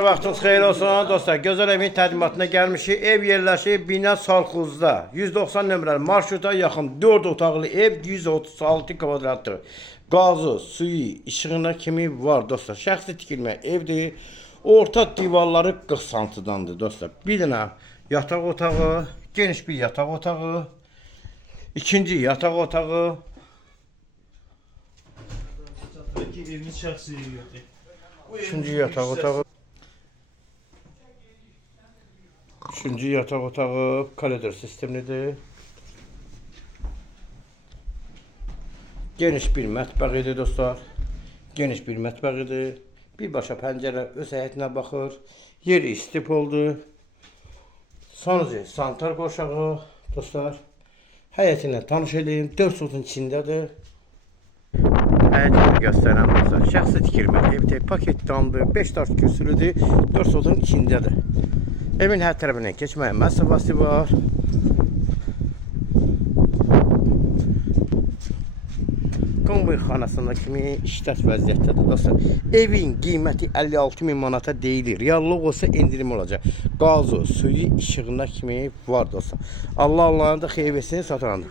Vaxtınız xeyir olsun dostlar. Gözəl evin təqdimatına gəlmişik. Ev yerləşir bina Salxuzda. 190 nömrəli marşruta yaxın 4 otaqlı ev 136 kvadratdır. Qazı, suyu, işığına kimi var dostlar. Şəxsi tikilmə evdir. Orta divarları 40 santidandır dostlar. Bir dənə yataq otağı, geniş bir yataq otağı. İkinci yataq otağı. Evimiz şəxsi yoxdur. Üçüncü yataq otağı. Üçüncü yataq otağı koridor sistemlidir. Geniş bir mətbəx idi dostlar. Geniş bir mətbəx idi. Birbaşa pəncərə öz həyətinə baxır. Yeri istip oldu. Sonuncu sanitar qoşağı dostlar. Həyətinə tanış edin. 4 sotun içindədir. Həyətini göstərəm dostlar. Şəxsi tikilmə evdə paketdandır. 5 daş kürsülüdür. 4 sotun içindədir. Evin hər tərəfindən keçməyə məsafəsi var. Kombinxanasında kimi işlət vəziyyətdədir dostlar. Evin qiyməti 56.000 manata deyilir. Reallıq olsa indirim olacaq. Qazı, suyu, işığına kimi var dostlar. Allah Allah'ın da xeyir versin, satırandır.